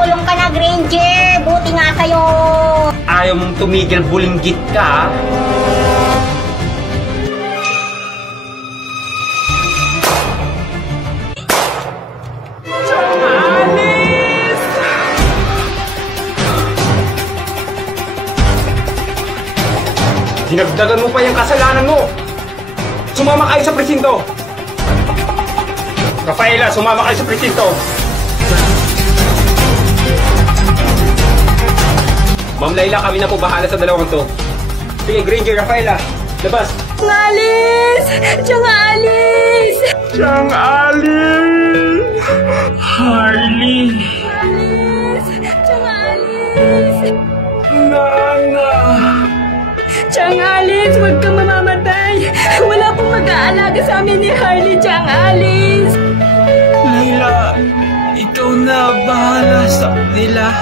Makukulong ka na, Granger. Buti nga sa'yo. Ayaw mong tumigil, bulinggit ka, ha? Dinagdagan mo pa yung kasalanan mo! Sumama kayo sa presinto! Rafaela, sumama kayo sa presinto! Ma'am Layla, kami na po bahala sa dalawang to. Sige, Granger, Rafaela, labas! Alis! Tiyang Alis! Tiyang Alis! Harley! Alis! Tiyang Alis! Nana! Tiyang Alis, huwag kang mamamatay. Wala pong mag-aalaga sa amin ni Harley, Tiyang Alis. Layla, ikaw na bahala sa kanila.